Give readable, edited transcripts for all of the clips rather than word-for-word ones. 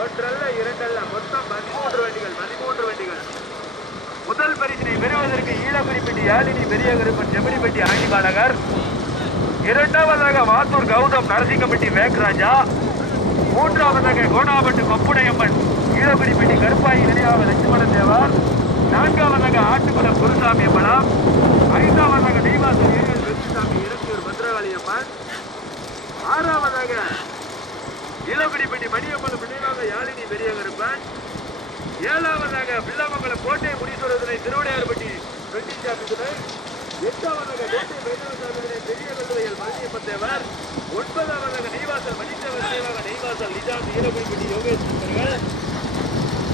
ஒன்றல்ல இரண்டல்ல மொத்தம் 13 வண்டிகள் 13 வண்டிகள். முதல் பரிசினை பெறுவதற்கு ஈழக்குறிப்பட்டி யாழினி பெரிய கருப்பன் செம்மடிப்பட்டி ஆண்டிபாலகர், இரண்டாவதாக மாத்தூர் கௌதம் நரசிங்கப்பட்டி வேக்ராஜா, மூன்றாவதாக கோணாபட்டு கொப்புடையம்மன் ஈழக்குறிப்பட்டி கருப்பாயி நினைவாக லட்சுமணன் தேவார், நான்காவதாக ஆட்டுக்குளம் குருசாமி அம்மனம், ஐந்தாவதாக தெய்வாசன் ஏஎல் வெற்றிசாமி இறக்கியூர் பத்ரகாளி அம்மன், ஆறாவதாக ஈழக்குறிப்பட்டி மணியம்மன் நினைவாக யாழினி பெரிய கருப்பன், ஏழாவதாக பிள்ளாமங்கலம் கோட்டை முனீஸ்வரதுரை திருவிடையார்பட்டி வெட்டிச்சாமி துணை, எட்டாவதாக கோட்டை பைரவசாமி பெரிய கல்லுவையில் மணியம்மன் தேவர், ஒன்பதாவதாக நெய்வாசல் மணித்தேவர் நினைவாக நெய்வாசல் நிஜாந்த் ஈழக்குறிப்பட்டி யோகேஷ் அவர்கள்,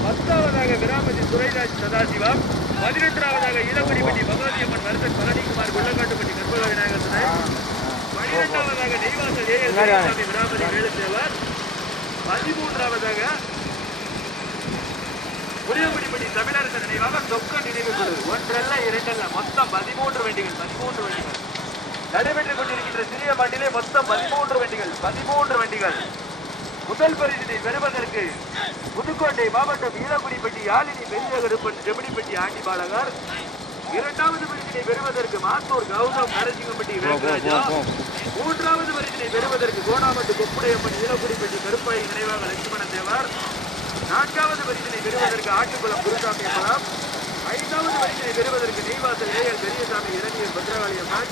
பத்தாவதாக கிராமதி துரைராஜ் சதாசிவம், 11ஆவதாக ஈழக்குறிப்பட்டி பகவதியம்மன் நரசன் பழனிக்குமார் கொள்ளக்காட்டுப்பட்டி கற்பக விநாயகர் துணை, 12ஆவதாக நெய்வாசல் ஏஎல் சாமி விராமதி வேலுத்தேவர், 13ஆவதாக புளியங்குடிப்பட்டி தமிழரசன் நினைவாக சொக்க நினைவு குழு. ஒன்றல்ல இரண்டல்ல மொத்தம் 13 வண்டிகள் 13 வண்டிகள் நடைபெற்றுக் கொண்டிருக்கின்ற சிறிய மாட்டிலே மொத்தம் 13 வண்டிகள் 13 வண்டிகள். முதல் பரிசினை பெறுவதற்கு புதுக்கோட்டை மாவட்டம் ஈழக்குறிப்பட்டி யாழினி பெரிய கருப்பன் செம்மடிப்பட்டி ஆண்டிபாலகர், இரண்டாவது பரிசினை பெறுவதற்கு மாத்தூர் கௌதம் நரசிங்கப்பட்டி வேக்ராஜா, மூன்றாவது பரிசினை பெறுவதற்கு கோணாமட்டு கொப்புடையம்மன் ஈழக்குறிப்பட்டி கருப்பாயி நினைவாக லட்சுமணன் தேவர், நான்காவது பரிசினை பெறுவதற்கு ஆட்டுக்குளம் குருசாமி அம்மனம், ஐந்தாவது பரிசினை பெறுவதற்கு நெய்வாசல் ஏஎல் பெரியசாமி இறங்கியூர் பத்ரகாளி அம்மன்,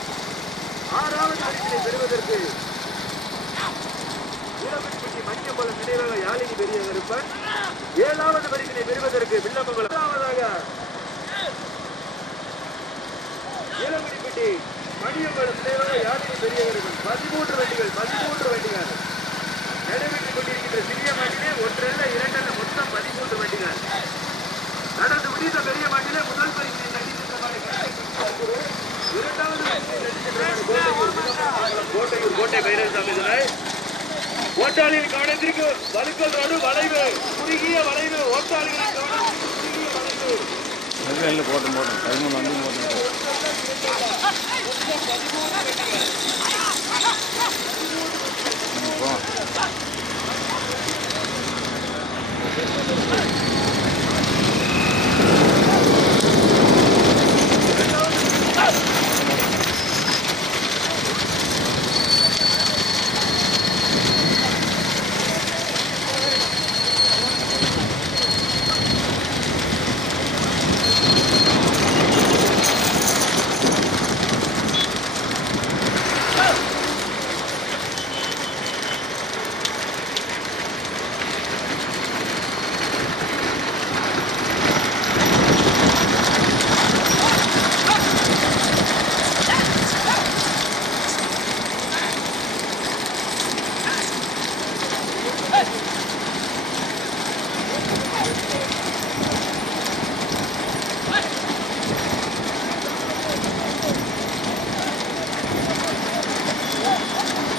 ஆறாவது பரிசினை பெறுவதற்கு ஈழக்குறிப்பட்டி மணியம்பலம் நினைவாக யாழினி பெரிய கருப்பன், ஏழாவது பரிசினை பெறுவதற்கு வில்லமங்கலம், ஈழக்குறிப்பட்டி மணியம்பலம் நினைவாக யாழினி பெரிய கருப்பன். 13 வண்டிகள் 13 வண்டிகள் நடைபெற்றுக் கொண்டிருக்கின்ற சிறிய மாட்டிலே ஒன்றல்ல இரண்டல்ல மொத்தம் 13 வண்டிகள். நடந்து முடிந்த பெரிய மாட்டிலே முதல் பரிசினை கோட்டை பைரவசாமி துணை, ஓட்டாளியின் கவனத்திற்கு வலுக்கல் ரோடு வளைவு, குறுகிய வளைவு, ஓட்டாளிகளின் கவனத்திற்கு குறுகிய வளைவு. போட்டோம் 13 வண்டி போட்டோம்.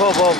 போ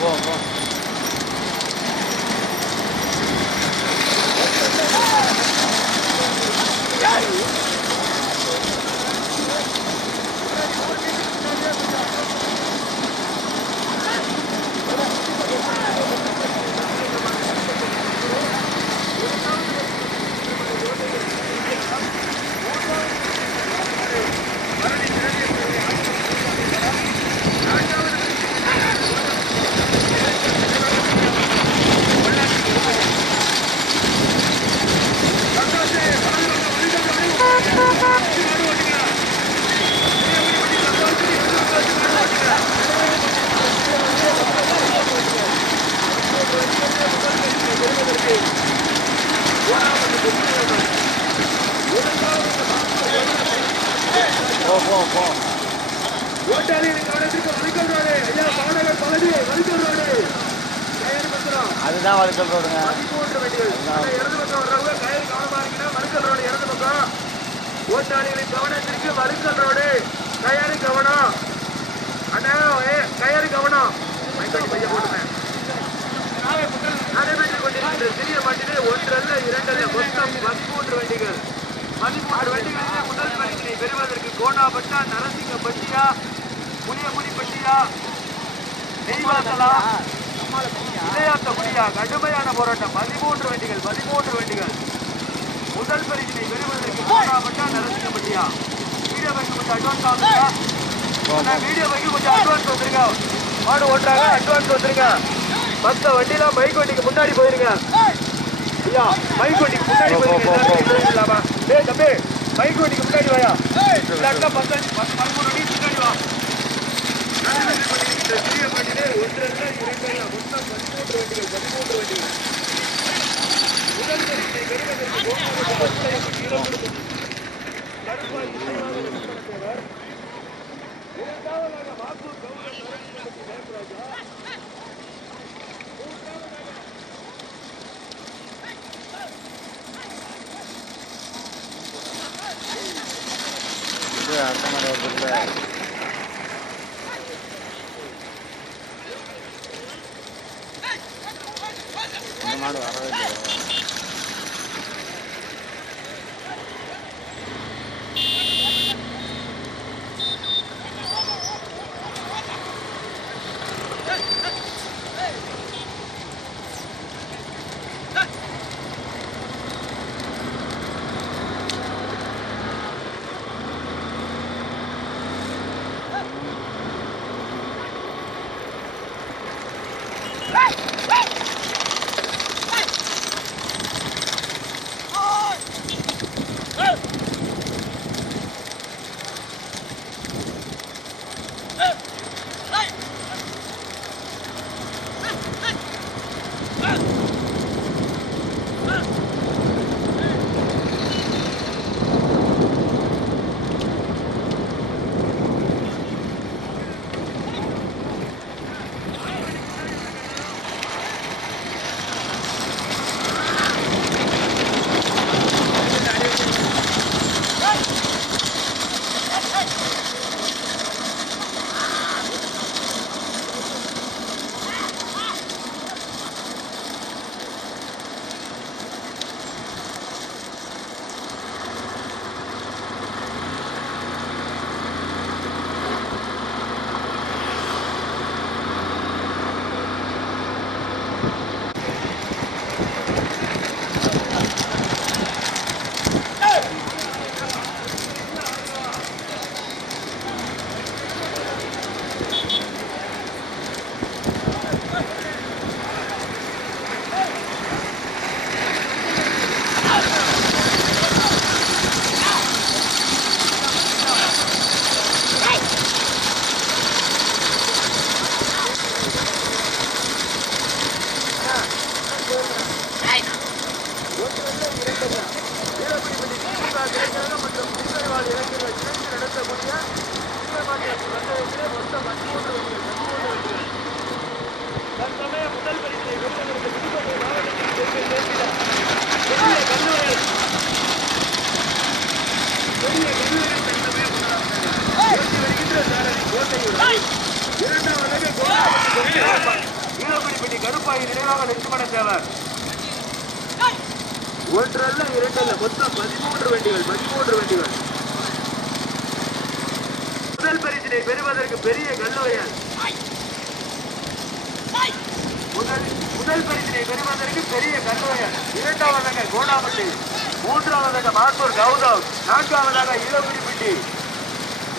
அதுதான் வழுக்கல் ரோடுங்க. 13 வண்டிகள் இடது பக்கம் வர்றவங்க கயிறு கவனமா இருக்கணும். வழுக்கல் ரோடு இடது பக்கம். ஓட்டாளிகளின் கவனத்திற்கு வழுக்கல் ரோடு கயிறு கவனம். அண்ணா கயிறு கவனம். பையன் போட்டுவேன். நடைபெற்றுக் கொண்டிருக்கின்ற சிறிய மாட்டிலே ஒன்றல்ல இரண்டல்ல மொத்தம் 13 வண்டிகள் 13 வண்டிகளிலே முதல் பரிசினை பெறுவதற்கு கோணாபட்டா, நரசிங்கப்பட்டியா, புளியங்குடிப்பட்டியா, நெய்வாசலா, இளையாத்த முடியா கடுமையான போராட்டம் 13 வண்டிகள் 13 வண்டிகள் முதல் பரிசினை பெறுவதற்கு நரசிங்கப்பட்டியா வீடியோ பைக்கு கொஞ்சம் அட்வான்ஸ் ஆகுதுங்க வீடியோ பைக்கு கொஞ்சம் அட்வான்ஸ் வந்துருங்க மாடு ஓட்டுறாங்க அட்வான்ஸ் வந்துருங்க மற்ற வண்டிலாம் பைக் வண்டிக்கு முன்னாடி போயிருங்க ஐயா பைக் வண்டிக்கு முன்னாடி போயிருங்க டேய் தம்பி பைக் வண்டிக்கு முன்னாடி வாயா இல்லாட்டா 13 வண்டி முன்னாடி வா சிறிய வண்டியிலே ஒன்று இரண்டு மொத்தம் 13 வண்டிகள் 13 வண்டிகள் முதல் பரிசை பெறுவதற்கு இரண்டாவதாக மாத்தூர் கவுண்டர் ஜெயராஜா அடுத்த மாதிரி வருது இந்த மாடு வரவே இல்லை கருப்பாய் நினைவாக லட்சுமண தேவர் ஒன்றல்ல இரண்டல்ல மொத்தம் 13 வண்டிகள் 13 வண்டிகள் முதல் பரிசினை பெறுவதற்கு பெரிய கல்லுவையால் முதல் பரிசினை பெறுவதற்கு பெரிய கல்லுவையால் இரண்டாவதாக கோடாமட்டி மூன்றாவதாக மாத்தூர் கௌதம் நான்காவதாக ஈரோகுடிப்பட்டி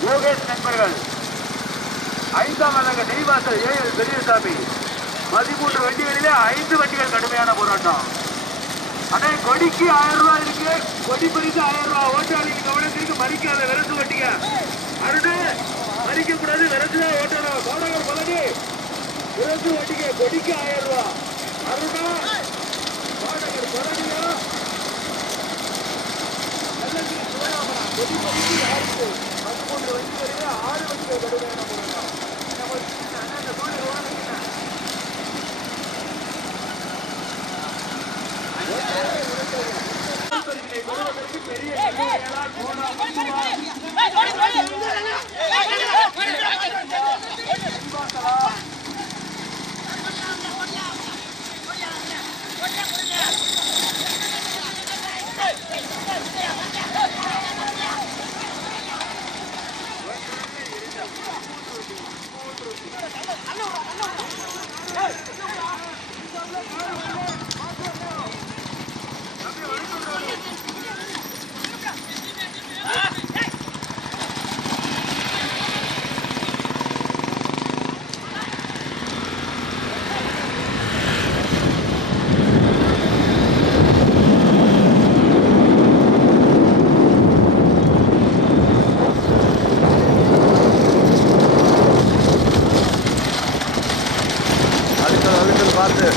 யோகேஷ் நண்பர்கள் ஐந்தாவதாக நெய்வாசல் ஏஎல் பெரியசாமி 13 வண்டிகளிலே 5 வண்டிகள் கடுமையான போராட்டம் அண்ணே கொடிக்கு 1000 ரூபாய் இருக்கு கொடி பரிசு 1000 ரூபாய் ஓட்டாளிக்கு கவனத்திற்கு மறிக்காத விரசு வட்டிங்க அருணே மறிக்க கூடாது விரசுதான் ஓட்டணும் சோழகர் பழனி விரசு வட்டிங்க கொடிக்கு 1000 ரூபாய் அருணா சோழகர் பழனியா கொடி பரிசு யாருக்கு 13 வண்டிகளிலே 6 வண்டிகள் கடுமையான போராட்டம் அழுத்தல் பார்த்து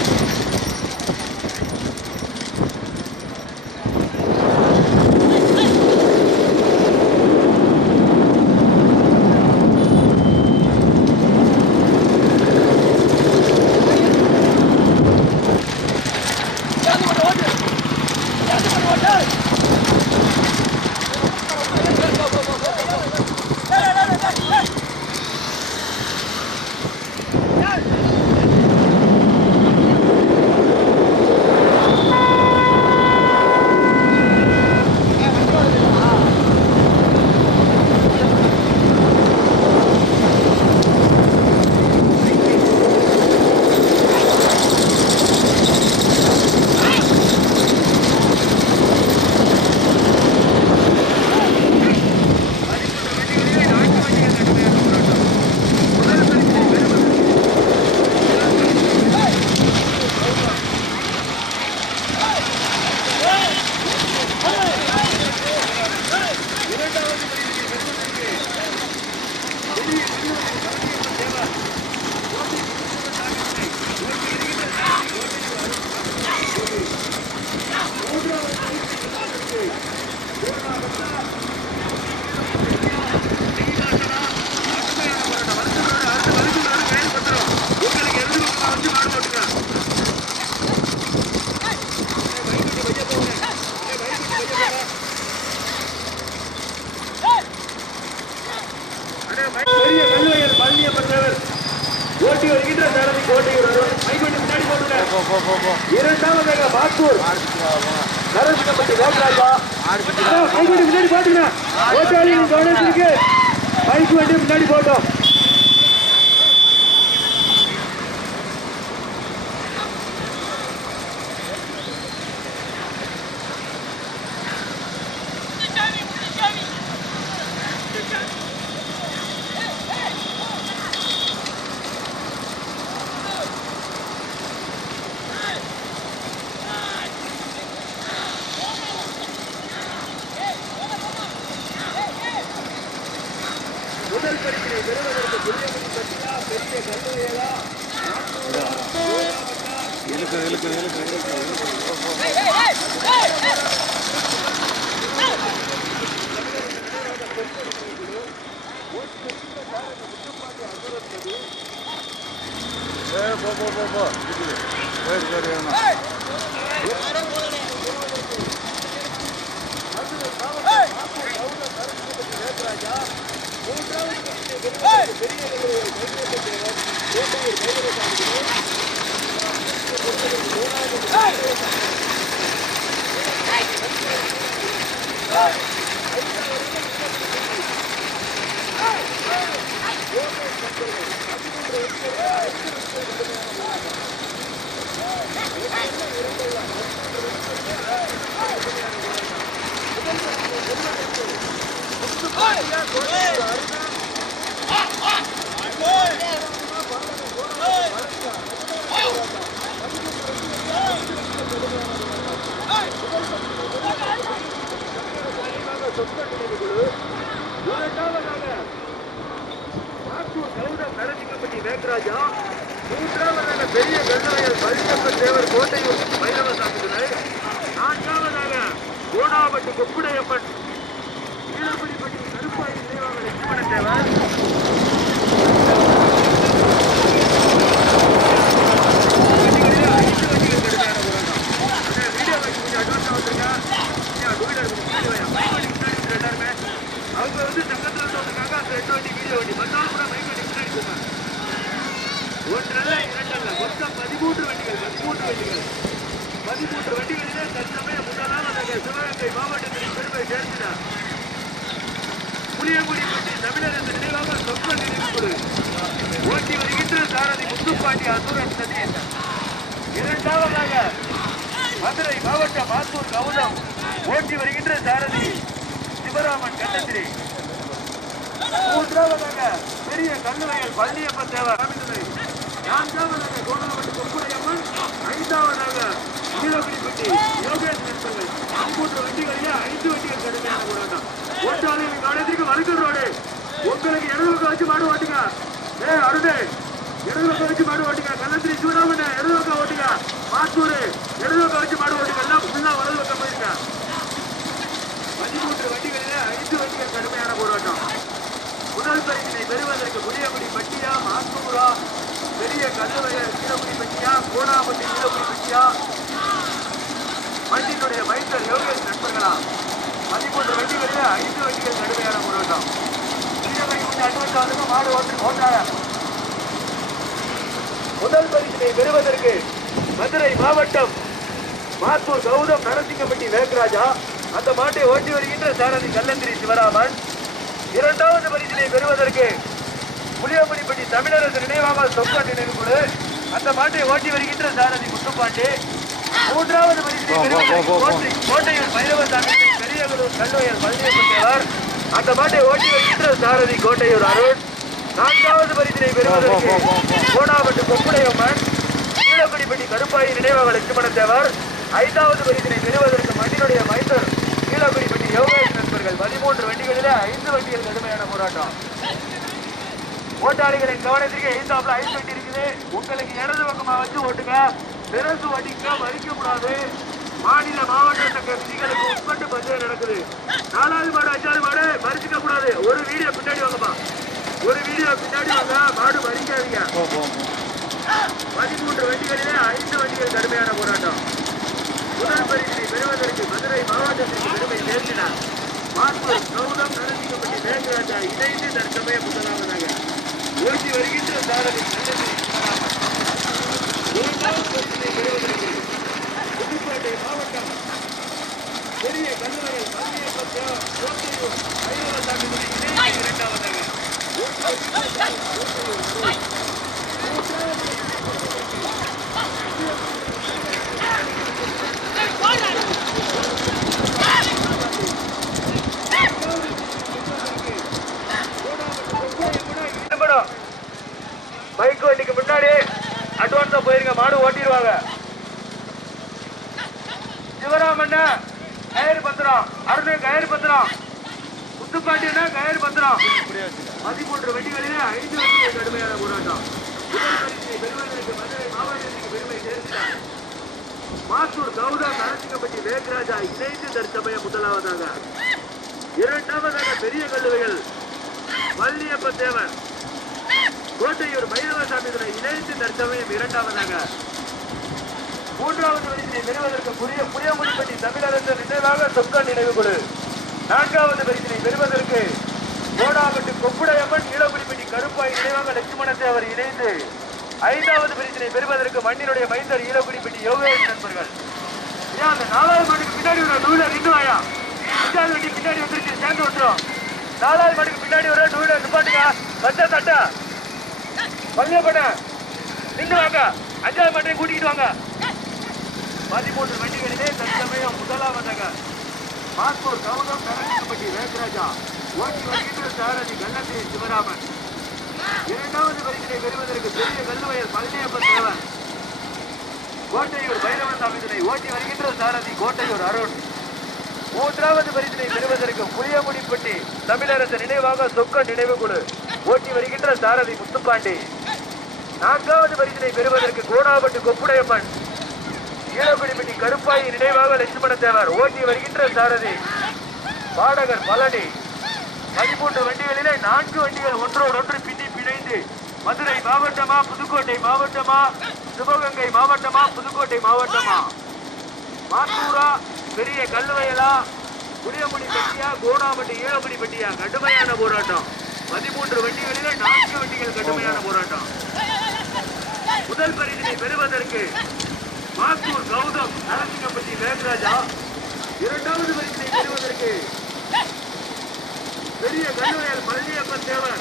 இரண்டாவதாக பாத்தூர் நரசிங்கப்பட்டி வேகராஜா மைக்கு முன்னாடி போட்டுங்க. ஓட்டாளியின் கவனத்திற்கு மைக்கு வண்டி முன்னாடி போட்டோம். முதல் பரிசை பெறுவதற்கு புரியமணி பட்டியா பெரிய கல்லுவையலா வேகராஜா மூன்றாவதாக பெரிய கல்லறையில் பள்ளியப்ப தேவர் கோட்டையூர் பைரவ சாமிகளை நான்காவதாக கோணாவட்டி கொக்குடையப்பன் கீழப்படிப்பட்டி கருப்பாய் நினைவாக லட்சுமண தேவர் அவங்க வந்து சங்கத்துல சொல்லிருக்காங்க. அந்த 2 வண்டி வீடியோ வண்டி மத்தாலும் கூட மைக் வண்டி முன்னாடி போங்க. ஒன்றல்ல இரண்டல்ல மொத்தம் 13 வண்டிகள் 13 வண்டிகளிலே தற்சமயம் முதலாவதாக சிவகங்கை மாவட்டத்தின் பெருமை சேர்க்கிறார். புளியங்குடிப்பட்டி தமிழர் என்ற நினைவாக சொந்த நினைவுக்குழு ஓட்டி வருகின்ற சாரதி முத்துப்பாண்டி அசுரன் சதீஷ். இரண்டாவதாக மதுரை மாவட்டம் ஆத்தூர் கவுதம் ஓட்டி வருகின்ற சாரதி சிவராமன் கண்டத்திரி. மூன்றாவதாக பெரிய கல்லுவையல் பழனியப்பன் தேவர் ராமதுரை. நான்காவதாக கோணாவட்டி கொக்குடையம்மன். ஐந்தாவதாக கீழப்படிப்பட்டி யோகேஷ் நண்பர்கள். 13 வண்டிகளிலே 5 வண்டிகள் கடுமையான போராட்டம். ஒன்றாவது காலத்திற்கு வழுக்கல் ரோடு உங்களுக்கு இடதுக்கு வச்சு மாடு ஓட்டுங்க. அருணே இடது பக்கம் வச்சு மாடு ஓட்டுங்க. கள்ளத்திரி சூடாமண்ண இடது பக்கம் ஓட்டுங்க. மாத்தூர் இடது பக்கம் வச்சு மாடு ஓட்டுங்க. எல்லாம் ஃபுல்லா வலது பக்கம் போயிருக்க. 13 வண்டிகளில் 5 வண்டிகள் கடுமையான போராட்டம். முதல் பரிசினை பெறுவதற்கு புளியங்குடி பட்டியா, மாத்தூரா, பெரிய கல்லுவயல் கீழக்குடி பட்டியா, கோணாம்பட்டி கீழக்குடி பட்டியா, வண்டியினுடைய மைந்தர் யோகேஷ் நண்பர்களா? 13 வண்டிகளில் 5 வண்டிகள் கடுமையான போராட்டம். மாடு ஓட்டாங்க. முதல் பரிசினை பெறுவதற்கு மதுரை மாவட்டம் மாத்தூர் கௌதம் நரசிங்கப்பட்டி வேங்கராஜா அந்த மாட்டை ஓட்டி வருகின்ற சாரதி கல்லந்திரி சிவராமன். இரண்டாவது பரிசினை பெறுவதற்கு புளியங்குடிப்பட்டி தமிழரசு நினைவாக சொக்க நினைவுக்குழு அந்த மாட்டை ஓட்டி வருகின்ற சாரதி முத்துப்பாண்டி. மூன்றாவது பரிசினை பெறுவதற்கு கோட்டையூர் பைரவசாமி பெரியகுளூர் கல்லுவயல் மல்லியப்பட்டவர் அந்த மாட்டை ஓட்டி வருகின்ற சாரதி கோட்டையூர் அருண். நான்காவது பரிசினை பெறுவதற்கு கோணாம்பட்டு கொப்புடையம்மன் கீழக்குடிப்பட்டி கருப்பாயி நினைவாக லட்சுமணத்தேவர். ஐந்தாவது பரிசினை பெறுவதற்கு மண்ணினுடைய மைந்தர் கீழக்குடிப்பட்டி யோகேஷ் நண்பர்கள். 13 வண்டிகளில் 5 வண்டிகள் கடுமையான போராட்டம். ஓட்டாளிகளின் கவனத்திற்கு எய்தாப்புல 5 வண்டி இருக்குது. உங்களுக்கு இடது பக்கமா வச்சு ஓட்டுங்க. பெருசு வண்டிக்க மறிக்க கூடாது. மாநில மாவட்ட சங்க விதிகளுக்கு உட்பட்டு பந்தயம் நடக்குது. 4வது மாடு 5வது மாடு மறிச்சுக்க கூடாது. ஒரு வீடியோ பின்னாடி வாங்கப்பா. ஒரு வீடியோ பின்னாடி வாங்க. மாடு மறிக்காதீங்க. 13 வண்டிகளிலே 5 வண்டிகள் கடுமையான போராட்டம். முதல் பரிசினை பெறுவதற்கு மதுரை மாவட்டத்திற்கு பெருமை சேர்த்தினார் மாத்தூர் கௌதம் நரசிங்கப்பட்டி வேங்கராஜா இணைந்து தற்சமயம் முதலாவதாக ஓட்டி வருகின்ற சாரதி கல்லந்திரி சிவராமன். இரண்டாவது பரிசினை பெறுவதற்கு புதுக்கோட்டை மாவட்டம் பெரிய கல்லுவயல் மல்லியப்பட்டவர் கோட்டையூர் பைரவசாமி இணைந்து இரண்டாவதாக பைக் வண்டிக்கு முன்னாடி அட்வான்ஸா போயிருங்க. மாடு ஓட்டிடுவாங்க. சிவராமண்ண கயிறு பத்திரம், அருண் கயிறு பத்திரம், முத்துப்பாண்டியனா கயிறு பத்திரம். 13 வண்டிகளிலே 5 வண்டிகள் கடுமையான போராட்டம். முதல் பரிசினை பெறுவதற்கு மதுரை மாவட்டத்திற்கு பெருமை சேர்க்கிறார் மாத்தூர் கௌதம் நரசிங்கப்பட்டி வேங்கராஜா இணைந்து தற்சமயம் முதலாவதாக. இரண்டாவதாக பெரிய கல்லுவைகள் வள்ளியப்பத்தேவன் கோட்டையூர் பைரவசாமி இணைந்து தற்சமயம் இரண்டாவதாக. மூன்றாவது பரிசினை பெறுவதற்கு புளியங்குடிப்பட்டி தமிழரசு நினைவாக சொக்க நினைவுக்குழு. நான்காவது பரிசினை பெறுவதற்கு கோணாம்பட்டு கொப்புடையம்மன் கீழக்குடிப்பட்டி கருப்பாய் நினைவாக லட்சுமணத்தேவர் இணைந்து. ஐந்தாவது பரிசினை பெறுவதற்கு மண்ணினுடைய மைந்தர் ஈழக்குடிப்பட்டி யோகேஷ் நண்பர்கள். அந்த 4வது மாட்டுக்கு பின்னாடி ஒரு 2 வீலர் நின்று வாயா. 5வது வண்டி பின்னாடி வந்துருச்சு, சேர்ந்து வந்துடும். 4வது மாட்டுக்கு பின்னாடி ஒரு 2 வீலர் நிப்பாட்டுங்க. வச்சா தட்ட பள்ளியப்பட நின்று வாங்க. 5வது மாட்டையும் கூட்டிக்கிட்டு வாங்க. 13 வண்டிகளிலே தற்சமயம் முதலாவதாக மாத்தூர் கௌதம் நரசிங்கப்பட்டி வேங்கராஜா ஓட்டி வருகின்ற சாரதி கல்லந்திரி சிவராமன். இரண்டாவது பரிசினை பெறுவதற்கு பெரிய கல்லுவயல் பழனியப்பன் தேவன் கோட்டையூர் பைரவசாமி ஓட்டி வருகின்ற சாரதி கோட்டையூர் அருண். மூன்றாவது பரிசினை பெறுவதற்கு புளியங்குடிப்பட்டி தமிழரசு நினைவாக சொக்க நினைவுக்குழு ஓட்டி வருகின்ற சாரதி முத்துப்பாண்டி. நான்காவது பரிசினை பெறுவதற்கு கோணாம்பட்டு கொப்புடையம்மன் ஈழக்குடிப்பட்டி கருப்பாயி நினைவாக லட்சுமணத்தேவர் ஓட்டி வருகின்ற சாரதி பாடகர் பழனி. 13 வண்டிகளிலே 4 வண்டிகள் ஒன்றோடு ஒன்று பின்னி பிணைந்து மதுரை மாவட்டமா புதுக்கோட்டை மாவட்டமா சிவகங்கை மாவட்டமா புதுக்கோட்டை மாவட்டமா மாத்தூரா பெரிய கல்லுவயலா புளியங்குடி பட்டியா கோணாம்பட்டி ஈழக்குடிப்பட்டியா கடுமையான போராட்டம். 13 வண்டிகளிலே 4 வண்டிகள் கடுமையான போராட்டம். முதல் பரிசினை பெறுவதற்கு மாத்தூர் கௌதம் நரசிங்கப்பட்டி வேங்கராஜா. இரண்டாவது பரிசினை பெறுவதற்கு பெரிய கல்லுவயல் பழனியப்பன் தேவர்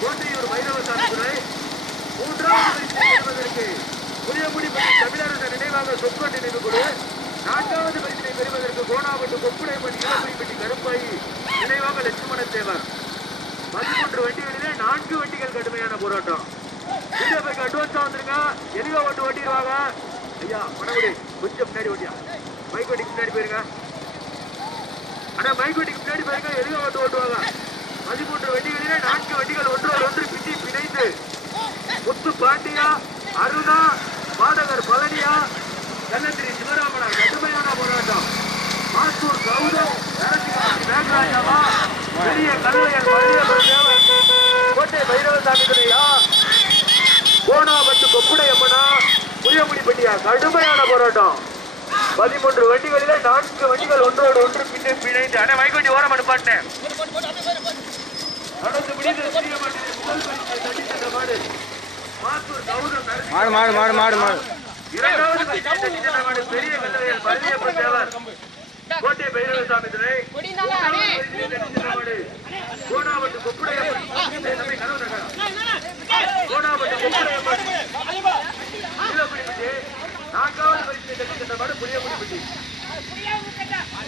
கோட்டையூர் பைரவசாமி துறை. மூன்றாவது பரிசினை பெறுவதற்கு புளியங்குடிப்பட்டி தமிழரசு நினைவாக சொக்க நினைவுக்குழு. 4வது பரிசினை பெறுவதற்கு கோணாம்பட்டு கொப்புடையம்மன் ஈழக்குடிப்பட்டி கருப்பாயி நினைவாக லட்சுமணத்தேவர். 13 வண்டிகளிலே 4 வண்டிகள் கடுமையான போராட்டம். அட்வான்ஸா வந்துருங்க. எலிவா ஓட்டு ஓட்டிடுவாங்க. ஐயா மனகுடி கொஞ்சம் பின்னாடி ஓட்டியா. பைக் வண்டிக்கு பின்னாடி போயிருங்க. ஆனா பைக் வண்டிக்கு பின்னாடி போயிருங்க. எலிவா ஓட்டு ஓட்டுவாங்க. 13 வண்டிகளிலே 4 வண்டிகள் ஒன்றோடு ஒன்று பின்னி பிணைந்து முத்து பாண்டியா, அருணா, பாடகர் பழனியா, கல்லந்திரி சிவராமனா கடுமையான போராட்டம். மாத்தூர் கௌதம், மேகராஜாவா, பெரிய கல்லையர் பள்ளியப்பன், கோட்டை பைரவசாமி துணையா, கோணாபட்டு கொப்புடையம்மனா, புளியமுடிப்பட்டியா கடுமையான போராட்டம். 13 வண்டிகளிலே 4 வண்டிகள் ஒன்றோடு ஒன்று பின்னே பிணைந்து அண்ணே வைகுண்டி ஓரம் அனுப்பாட்டேன். நடந்து முடிந்த சிறிய மாட்டிலே முதல் பரிசை தட்டி சென்ற மாடு மாத்தூர் கௌதம். இரண்டாவது பரிசை தட்டி சென்ற மாடு பெரிய கல்லையர் பள்ளியப்பன் தேவர், கோட்டை பைரவசாமி துணை. கோணாபட்டு கொப்புடையம்மன், கோணாபட்டு கொப்புடையம்மன்